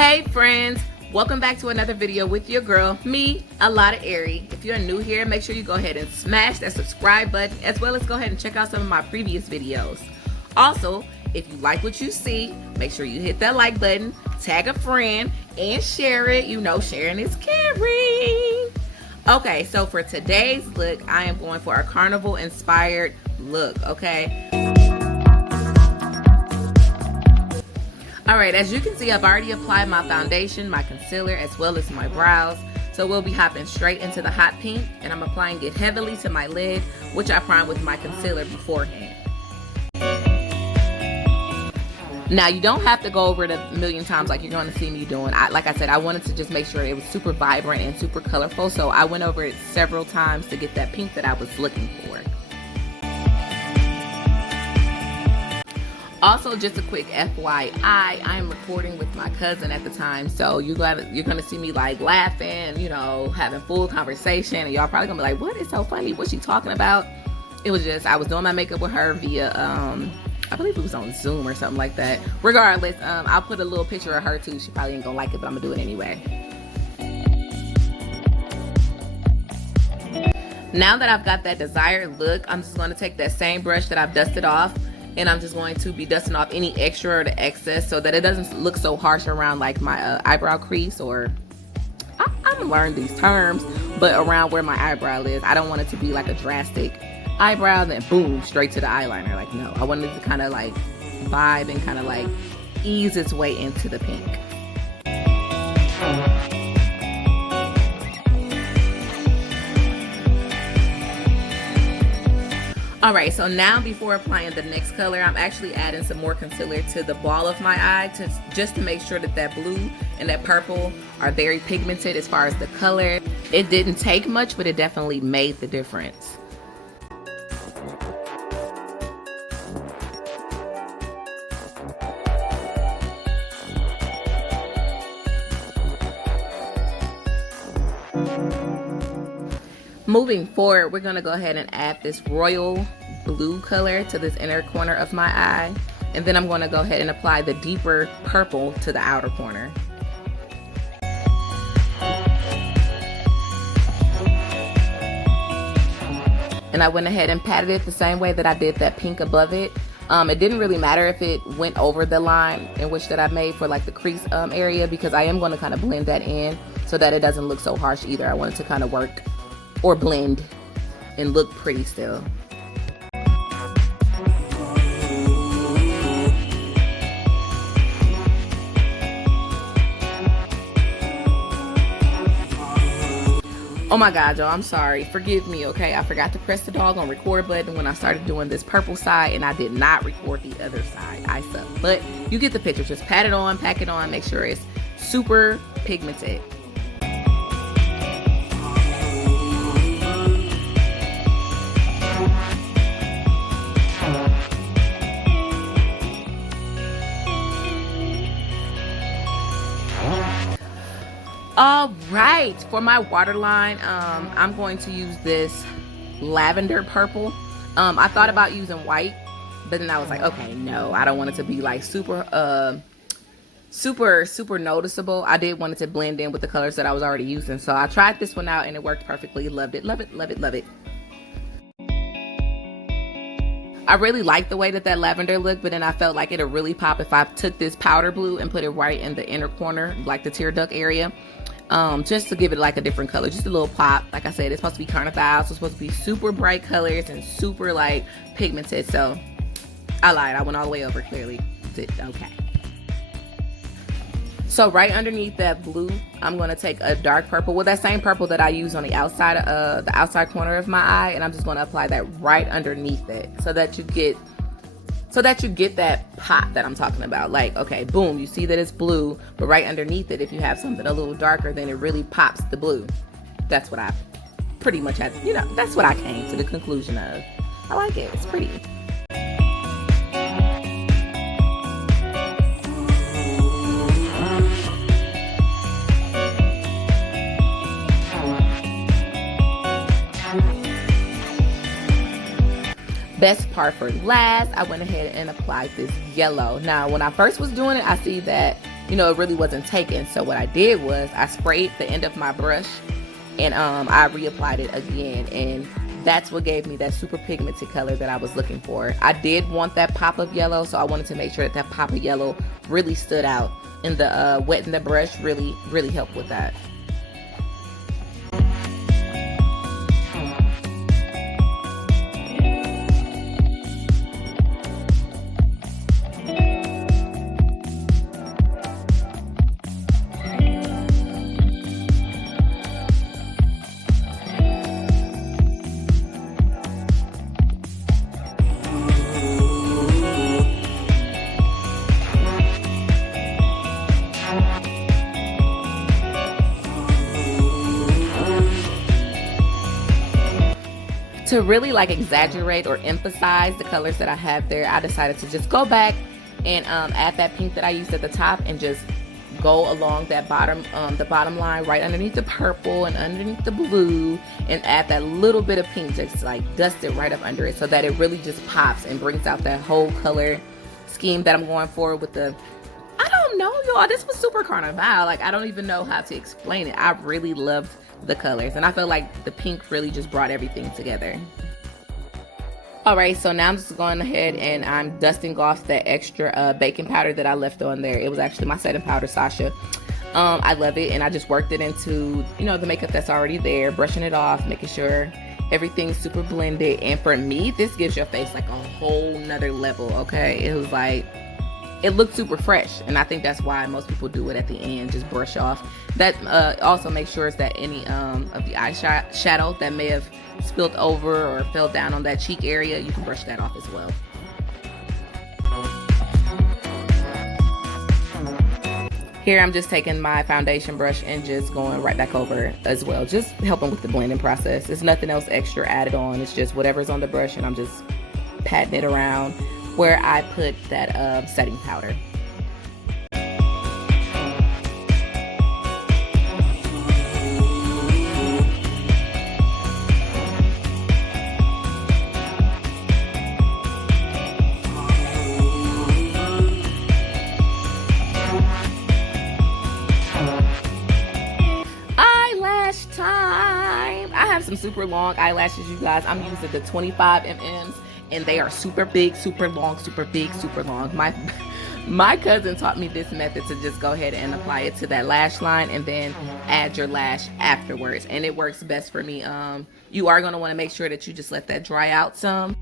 Hey friends, welcome back to another video with your girl, me, a lot of Airy. If you're new here, make sure you go ahead and smash that subscribe button, as well as go ahead and check out some of my previous videos. Also, if you like what you see, make sure you hit that like button, tag a friend, and share it. You know, sharing is caring. Okay, so for today's look, I am going for a carnival inspired look, okay? Alright, as you can see, I've already applied my foundation, my concealer, as well as my brows. So we'll be hopping straight into the hot pink, and I'm applying it heavily to my lid, which I primed with my concealer beforehand. Now, you don't have to go over it a million times like you're going to see me doing. Like I said, I wanted to just make sure it was super vibrant and super colorful, so I went over it several times to get that pink that I was looking for. Also, just a quick FYI, I'm recording with my cousin at the time, so you're gonna see me like laughing, you know, having full conversation, and y'all probably gonna be like, what is so funny? What's she talking about? It was just, I was doing my makeup with her via, I believe it was on Zoom or something like that. Regardless, I'll put a little picture of her too. She probably ain't gonna like it, but I'm gonna do it anyway. Now that I've got that desired look, I'm just gonna take that same brush that I've dusted off, and I'm just going to be dusting off any extra or the excess so that it doesn't look so harsh around like my eyebrow crease, or I'm learning these terms, but around where my eyebrow is. I don't want it to be like a drastic eyebrow then boom straight to the eyeliner. Like, no, I wanted it to kind of like vibe and kind of like ease its way into the pink. Alright, so now before applying the next color, I'm actually adding some more concealer to the ball of my eye just to make sure that that blue and that purple are very pigmented as far as the color. It didn't take much, but it definitely made the difference. Moving forward, we're going to go ahead and add this royal blue color to this inner corner of my eye. And then I'm going to go ahead and apply the deeper purple to the outer corner. And I went ahead and patted it the same way that I did that pink above it. It didn't really matter if it went over the line in which that I made for like the crease area, because I am going to kind of blend that in so that it doesn't look so harsh either. I want it to kind of work or blend and look pretty still. Oh my god, y'all, I'm sorry. Forgive me, okay? I forgot to press the doggone record button when I started doing this purple side, and I did not record the other side. I suck. But you get the picture. Just pat it on, pack it on, make sure it's super pigmented. All right, for my waterline, I'm going to use this lavender purple. I thought about using white, but then I was like, okay, no, I don't want it to be like super noticeable. I did want it to blend in with the colors that I was already using. So I tried this one out and it worked perfectly. Loved it, love it, love it, love it. I really like the way that lavender looked, but then I felt like it'll really pop if I took this powder blue and put it right in the inner corner, like the tear duct area, just to give it like a different color, just a little pop. Like I said, it's supposed to be Carnival, so it's supposed to be super bright colors and super like pigmented. So I lied, I went all the way over clearly. Okay. So right underneath that blue, I'm going to take a dark purple, well, that same purple that I use on the outside corner of my eye, and I'm just going to apply that right underneath it so that you get that pop that I'm talking about. Like, okay, boom, you see that it's blue, but right underneath it, if you have something a little darker, then it really pops the blue. That's what I pretty much had, you know, that's what I came to the conclusion of. I like it, it's pretty. Best part for last, I went ahead and applied this yellow. Now, when I first was doing it, I see that you know, it really wasn't taken. So what I did was I sprayed the end of my brush, and I reapplied it again, and that's what gave me that super pigmented color that I was looking for. I did want that pop of yellow, so I wanted to make sure that that pop of yellow really stood out, and the wetting the brush really helped with that. To really like exaggerate or emphasize the colors that I have there, I decided to just go back and add that pink that I used at the top and just go along that bottom, the bottom line right underneath the purple and underneath the blue, and add that little bit of pink, just like dust it right up under it, so that it really just pops and brings out that whole color scheme that I'm going for with the, I don't know, y'all, this was super Carnival. Like, I don't even know how to explain it. I really loved the colors, and I feel like the pink really just brought everything together. All right, so now I'm just going ahead and I'm dusting off that extra baking powder that I left on there. It was actually my setting powder, Sasha. I love it, and I just worked it into, you know, the makeup that's already there, brushing it off, making sure everything's super blended. And for me, this gives your face like a whole nother level. Okay, it was like, it looked super fresh, and I think that's why most people do it at the end, just brush off. That also makes sure that any of the eyeshadow that may have spilled over or fell down on that cheek area, you can brush that off as well. Here I'm just taking my foundation brush and just going right back over as well, just helping with the blending process. There's nothing else extra added on, it's just whatever's on the brush, and I'm just patting it around where I put that setting powder. Eyelash time. I have some super long eyelashes, you guys. I'm using the 25 mm's. And they are super big, super long, super big, super long. My cousin taught me this method to just go ahead and apply it to that lash line and then add your lash afterwards. And it works best for me. You are going to want to make sure that you just let that dry out some,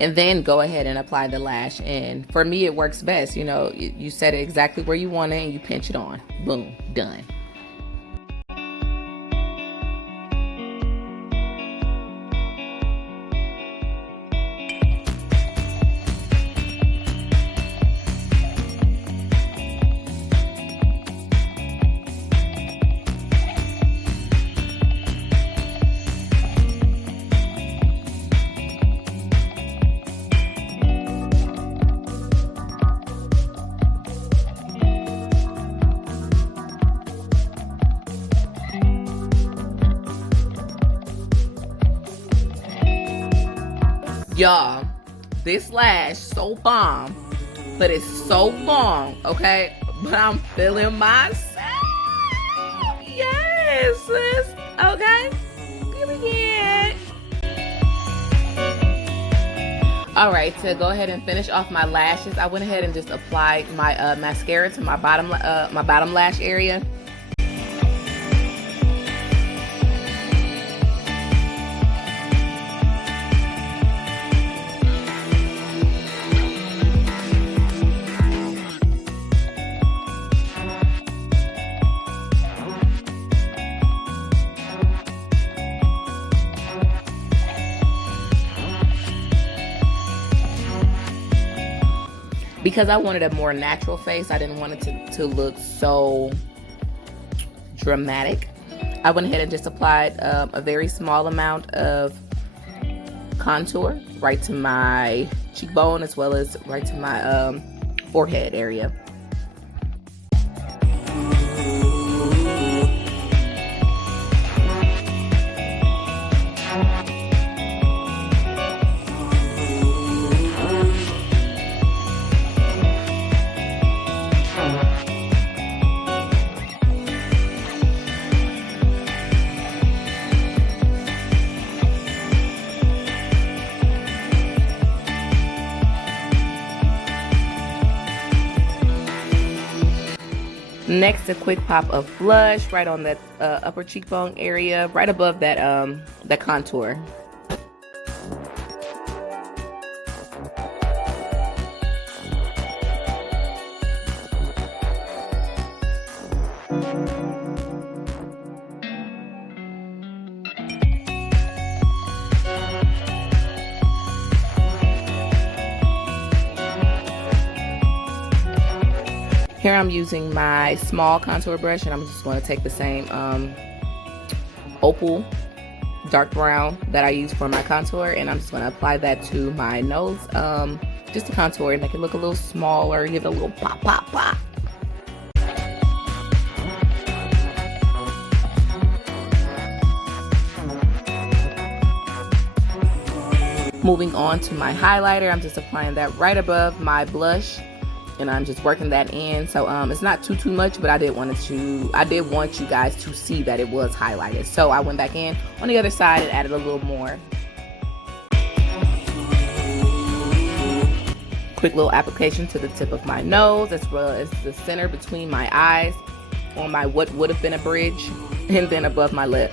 and then go ahead and apply the lash. And for me, it works best. You know, you set it exactly where you want it and you pinch it on. Boom, done. Y'all, this lash so bomb, but it's so long, okay? But I'm feeling myself. Yes, sis. Okay. Period. All right, to go ahead and finish off my lashes, I went ahead and just applied my mascara to my bottom lash area. Because I wanted a more natural face, I didn't want it to look so dramatic. I went ahead and just applied a very small amount of contour right to my cheekbone, as well as right to my forehead area. Next, a quick pop of blush right on that upper cheekbone area, right above that that contour. Here I'm using my small contour brush, and I'm just going to take the same opal dark brown that I use for my contour, and I'm just going to apply that to my nose, just to contour and make it look a little smaller, give it a little pop, pop, pop. Moving on to my highlighter, I'm just applying that right above my blush, and I'm just working that in. So it's not too much, but I did want you guys to see that it was highlighted. So I went back in on the other side and added a little more. Quick little application to the tip of my nose, as well as the center between my eyes on my what would have been a bridge, and then above my lip.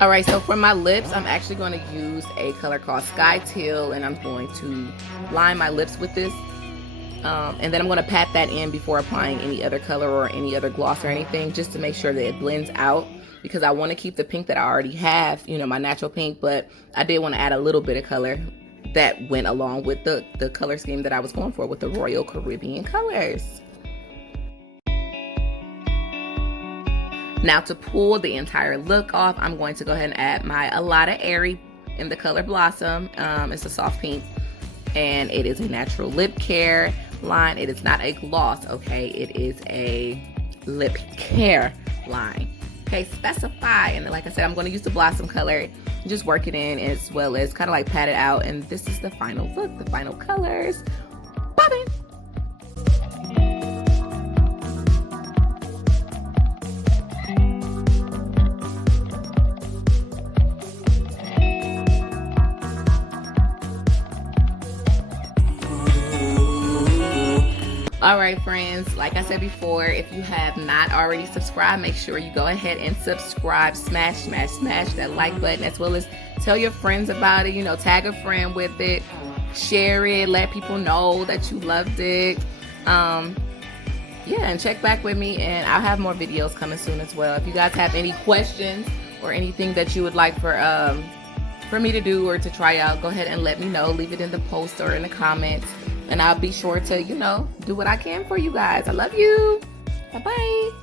Alright, so for my lips, I'm actually going to use a color called Sky Teal, and I'm going to line my lips with this. And then I'm going to pat that in before applying any other color or any other gloss or anything, just to make sure that it blends out, because I want to keep the pink that I already have, you know, my natural pink, but I did want to add a little bit of color that went along with the color scheme that I was going for with the Royal Caribbean colors. Now, to pull the entire look off, I'm going to go ahead and add my A Lotta Airy in the color Blossom. It's a soft pink, and it is a natural lip care line. It is not a gloss, okay? It is a lip care line. Okay, specify. And like I said, I'm going to use the Blossom color, just work it in, as well as kind of like pat it out. And this is the final look, the final colors. Bobbing. Alright friends, like I said before, if you have not already subscribed, make sure you go ahead and subscribe. Smash that like button, as well as tell your friends about it. You know, tag a friend with it, share it, let people know that you loved it. Yeah, and check back with me, and I'll have more videos coming soon as well. If you guys have any questions or anything that you would like for me to do or to try out, go ahead and let me know. Leave it in the post or in the comments, and I'll be sure to, you know, do what I can for you guys. I love you. Bye-bye.